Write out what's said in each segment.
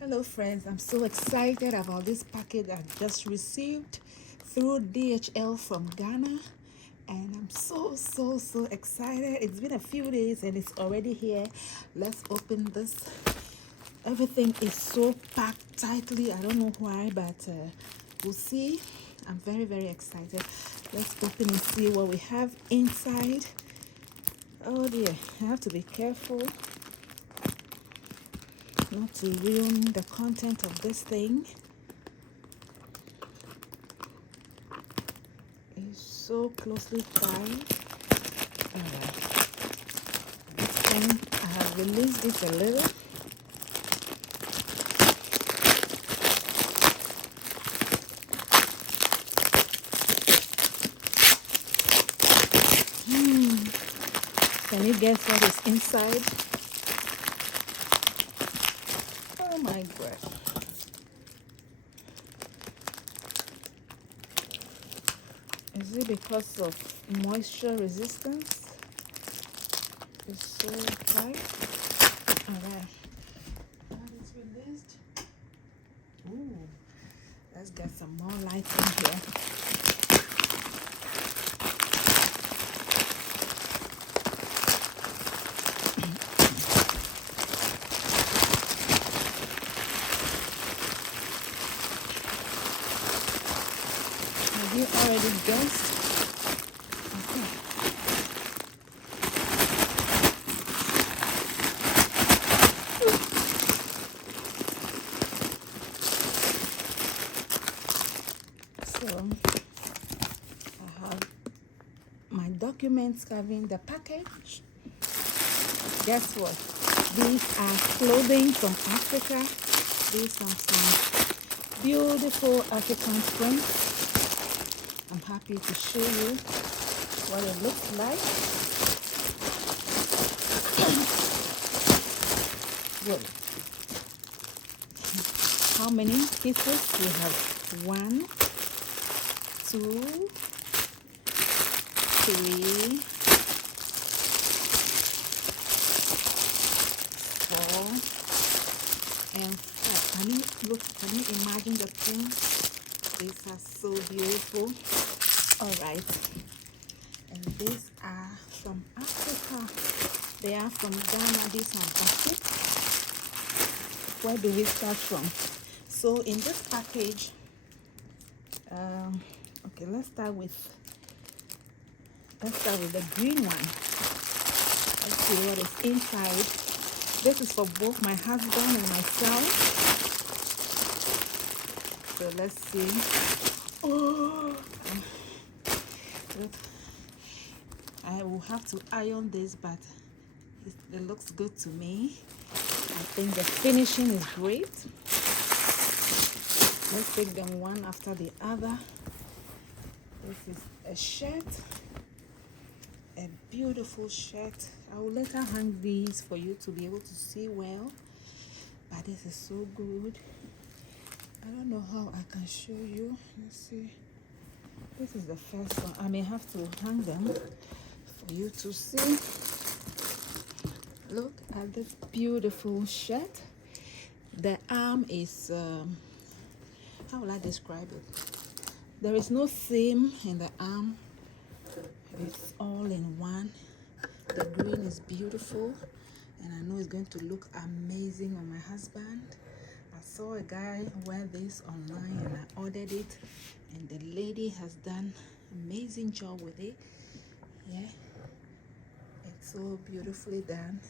Hello friends, I'm so excited about this package I've just received through DHL from Ghana, and I'm so excited. It's been a few days and it's already here. Let's open this. Everything is so packed tightly. I don't know why, but we'll see. I'm very excited. Let's open and see what we have inside. Oh dear, I have to be careful not to ruin the content of this thing. It's so closely tied. Alright. This thing, I have released it a little. Can you guess what is inside? Oh my gosh. Is it because of moisture resistance? It's so tight. Alright. Now it's released. Ooh. Let's get some more light in here. Have you already guessed? Okay. So I have my documents covering the package. Guess what? These are clothing from Africa. These are some beautiful African prints. I'm happy to show you what it looks like. Good. How many pieces? We have 1, 2, 3, 4, and 5. Can you imagine the prints? These are so beautiful. Alright. And these are from Africa. They are from Ghana. These are Batik. Where do we start from? So in this package, okay, let's start with the green one. Let's see what is inside. This is for both my husband and myself. So let's see. Oh, look. I will have to iron this, but it looks good to me. I think the finishing is great. Let's take them one after the other. This is a shirt, a beautiful shirt. I will later hang these for you to be able to see well, but this is so good. I don't know how I can show you. Let's see. This is the first one. I may have to hang them for you to see. Look at this beautiful shirt. The arm is how will I describe it? There is no seam in the arm. It's all in one. The green is beautiful, and I know it's going to look amazing on my husband. I saw a guy wear this online and I ordered it, and the lady has done an amazing job with it. Yeah, it's so beautifully done.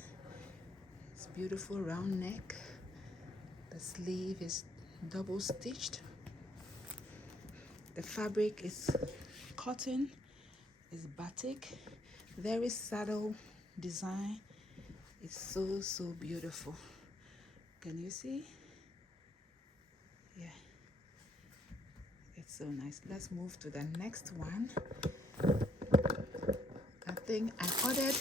It's beautiful round neck. The sleeve is double stitched. The fabric is cotton, is batik. Very subtle design. It's so beautiful. Can you see? Yeah, it's so nice. Let's move to the next one. I think I ordered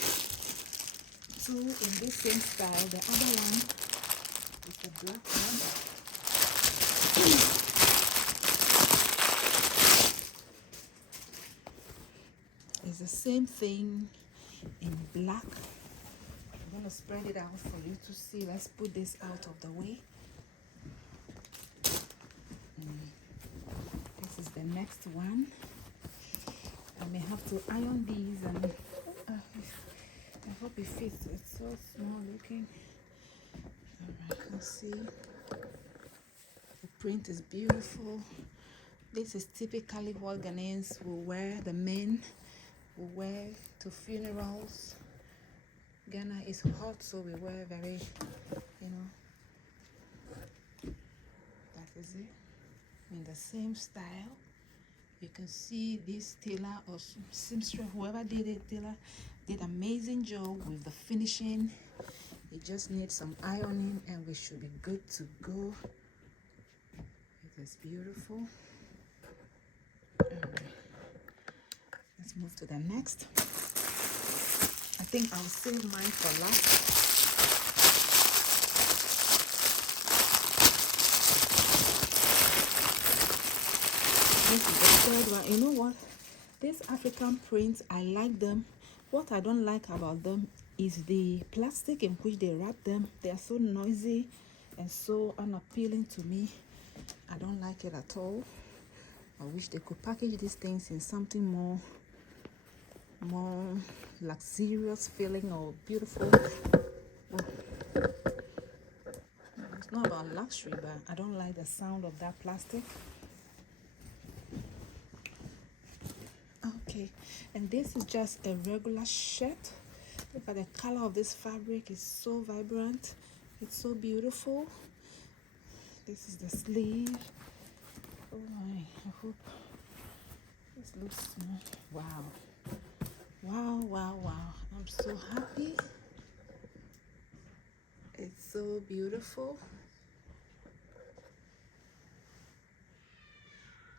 2 in this same style. The other one is the black one. It's the same thing in black. I'm going to spread it out for you to see. Let's put this out of the way. next one. I may have to iron these, and I hope it fits. It's so small looking. Alright, let's see. The print is beautiful. This is typically what Ghanaians will wear. The men will wear to funerals. Ghana is hot, so we wear very, that is it. In the same style. You can see this tailor or seamstress, whoever did it, tailor did amazing job with the finishing. It just needs some ironing and we should be good to go. It is beautiful. Let's move to the next. I think I'll save mine for last. This is the third one. You know what? These African prints, I like them. What I don't like about them is the plastic in which they wrap them. They are so noisy and so unappealing to me. I don't like it at all. I wish they could package these things in something more luxurious feeling or beautiful. Well, it's not about luxury, but I don't like the sound of that plastic. Okay, and this is just a regular shirt. Look at the color of this fabric. It's so vibrant. It's so beautiful. This is the sleeve. Oh my, I hope this looks small. Wow. Wow, wow, wow. I'm so happy. It's so beautiful.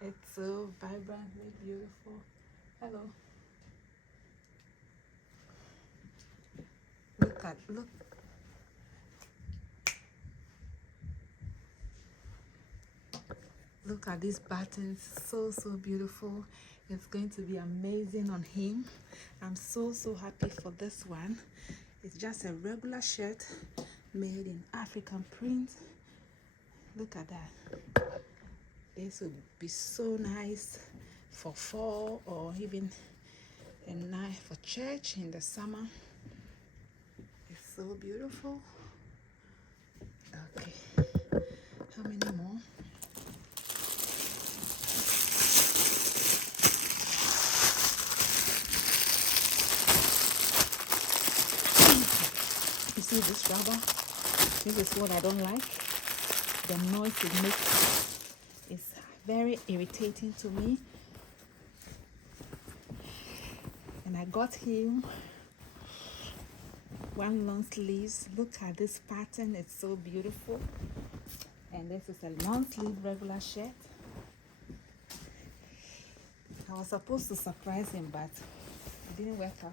It's so vibrantly beautiful. Hello. Look at these buttons. So beautiful. It's going to be amazing on him. I'm so happy for this one. It's just a regular shirt made in African print. Look at that. This would be so nice for fall or even a night for church in the summer. It's so beautiful. Okay, how many more? You see this rubber? This is what I don't like. The noise it makes is very irritating to me. And I got him one long sleeves. Look at this pattern. It's so beautiful. And this is a long sleeve regular shirt. I was supposed to surprise him, but it didn't work out.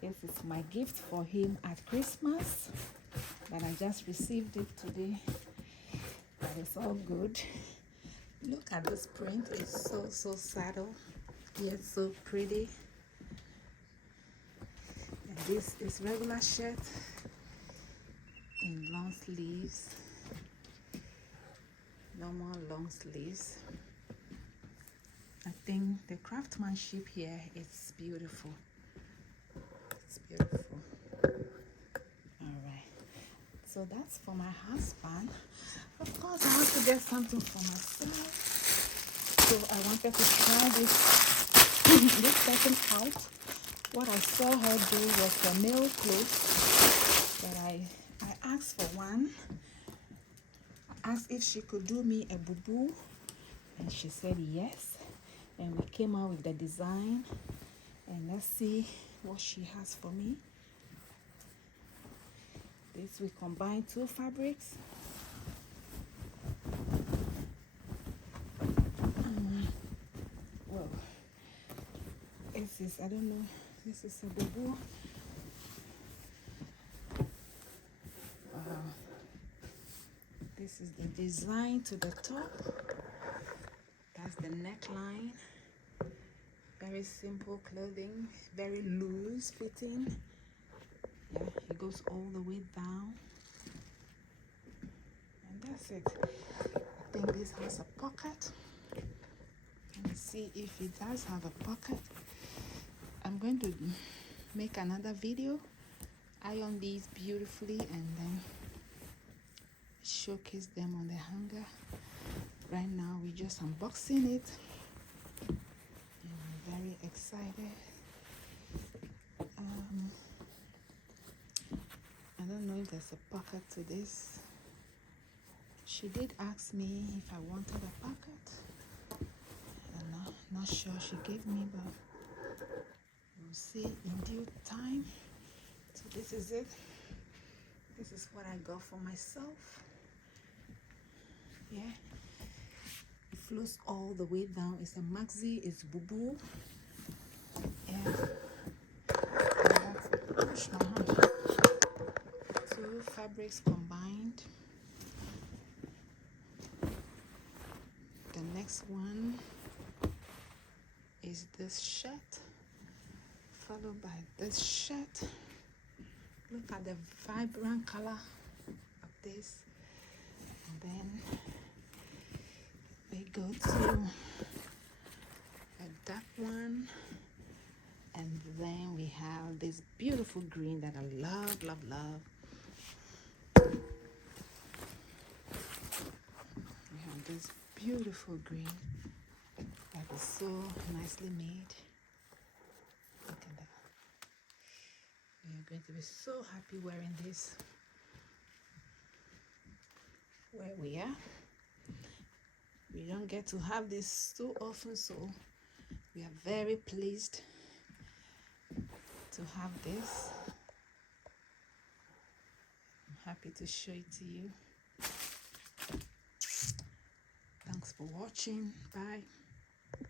This is my gift for him at Christmas, but I just received it today. But it's all good. Look at this print. It's so subtle, yet so pretty. And this is regular shirt in long sleeves, normal long sleeves. I think the craftsmanship here is beautiful. It's beautiful. All right, so that's for my husband. Of course, I have to get something for myself. So I wanted to try this this person out. What I saw her do was for nail clothes, but I asked for one. I asked if she could do me a boo-boo, and she said yes. And we came out with the design, and let's see what she has for me. This we combine two fabrics. Well, this is, I don't know, this is a boo-boo. This is the design to the top. That's the neckline. Very simple clothing, very loose fitting. Yeah, it goes all the way down. And that's it. I think this has a pocket. see if it does have a pocket. I'm going to make another video, iron these beautifully, and then showcase them on the hanger. Right now we're just unboxing it, and I'm very excited. I don't know if there's a pocket to this. She did ask me if I wanted a pocket. I'm not sure she gave me, but we'll see in due time. So this is it. This is what I got for myself. Yeah, it flows all the way down. It's a maxi, it's boo-boo. Yeah, push my hand. Two fabrics combined. The next one is this shirt, followed by this shirt. Look at the vibrant color of this. And then we go to a dark one, and then we have this beautiful green that I love, love, love. We have this beautiful green that is so nicely made. Look at that. We are going to be so happy wearing this where we are. We don't get to have this too often, so we are very pleased to have this. I'm happy to show it to you. Thanks for watching. Bye.